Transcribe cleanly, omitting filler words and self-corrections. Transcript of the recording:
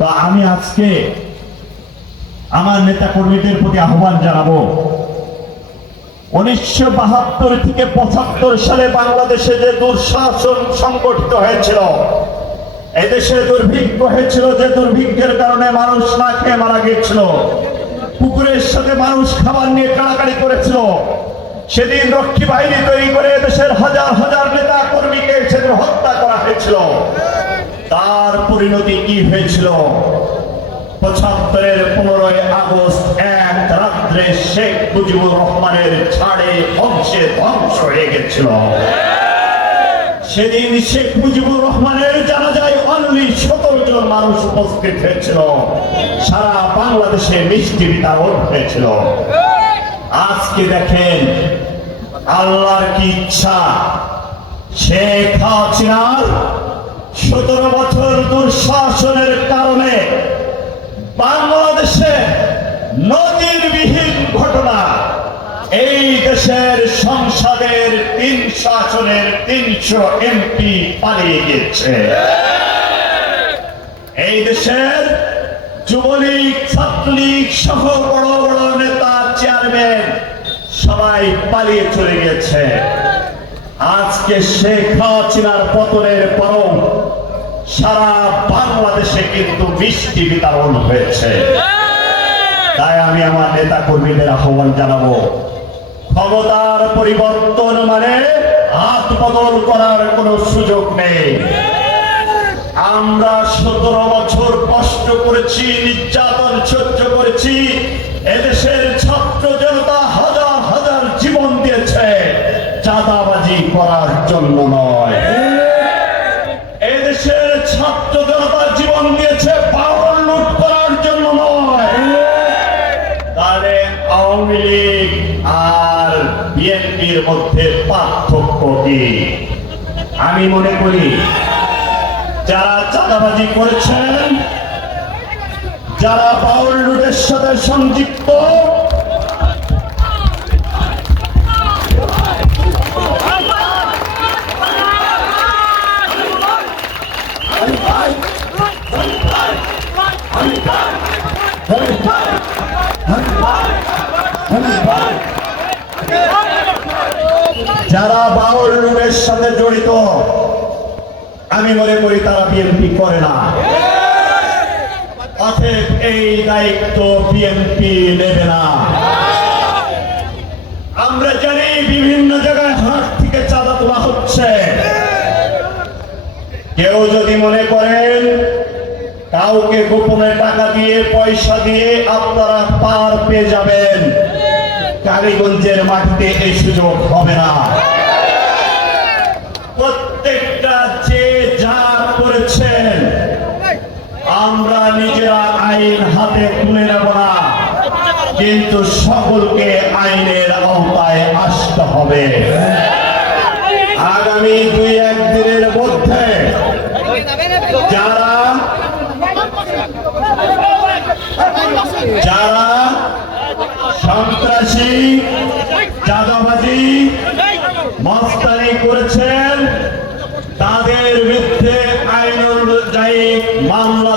তো আমি আজকে আমার নেতা কর্মীদের প্রতি আহ্বান জানাবো, 1972 থেকে 75 সালে বাংলাদেশে যে দুঃশাসন সংগঠিত হয়েছিল, এদেশে দুর্ভিক্ষ হয়েছিল, যে দুর্ভিক্ষের কারণে মানুষ না খেয়ে মারা গিয়েছিল, পুকুরের সাথে মানুষ খাবার নিয়ে কাড়াকাড়ি করেছিল। সেদিন রক্ষী বাহিনী তৈরি করে দেশের হাজার হাজার নেতা কর্মীকে সেদিন হত্যা করা হয়েছিল। তার পরিণতি কি হয়েছিল? 75-এর 15ই আগস্ট এক রাত্রে শেখ মুজিবুর রহমানের ছাড়ে বংশে ধ্বংস হয়ে গেছিল। সেদিন শেখ মুজিবুর রহমানের জানাজায় অনলি 17 জন মানুষ উপস্থিত হয়েছিল। সারা বাংলাদেশে মিষ্টি বিতরণ হয়েছিল। আজকে দেখেন আল্লাহর কি ইচ্ছা, শেখ হাসিনার 17 বছর দুঃশাসনের কারণে বাংলাদেশে নজিরবিহীন ঘটনা, এই দেশের সংসদের 300 আসনের 300 এমপি পালিয়ে গেছে। এই দেশের যুবলীগ, ছাত্রলীগ সহ বড় বড় নেতা, চেয়ারম্যান সবাই পালিয়ে চলে গেছে। আজকে শেখ হাসিনার পতনের পরও সারা বাংলাদেশে কিন্তু মিষ্টি বিতরণ হয়েছে। তাই আমি আমার নেতা কর্মীদের আহ্বান জানাবো, ক্ষমতার পরিবর্তন মানে হাত বদল করার কোনো সুযোগ নেই। আমরা 17 বছর কষ্ট করেছি, নির্যাতন সহ্য করেছি। এদেশের ছাত্র জনতা হাজার হাজার জীবন দিয়েছে চাঁদাবাজি করার জন্য নয়। এদেশের ছাত্র জনতা জীবন দিয়েছে পাওয়ার লুট করার জন্য নয়। তাহলে আওয়ামী লীগ আর বিএনপির মধ্যে পার্থক্য কি? আমি মনে করি যারা চাঁদাবাজি করেছেন, যারা পাওয়ার লুটের সাথে সংযুক্ত, যারা বাউল রুমের সাথে জড়িত, আমি মনে করি তারা বিএনপি করে না। অতএব এই দায়িত্ব বিএনপি নেবে না। আমরা জানি বিভিন্ন জায়গায় হাট থেকে চাঁদা তোলা হচ্ছে। কেউ যদি মনে করেন কাউকে গোপনে টাকা দিয়ে, পয়সা দিয়ে আপনারা পার পেয়ে যাবেন, কালীগঞ্জের মাটিতে এই সুযোগ হবে না। প্রত্যেকটা যে যা করেছেন আমরা নিজেরা আইন হাতে তুলে নেব না, কিন্তু সকলকে আইনের আওতায় আসতে হবে। আগামী 2-1 দিনের মধ্যে যারা সন্ত্রাসী, চাঁদাবাজি, মস্তানি করেছেন তাদের বিরুদ্ধে আইন অনুযায়ী মামলা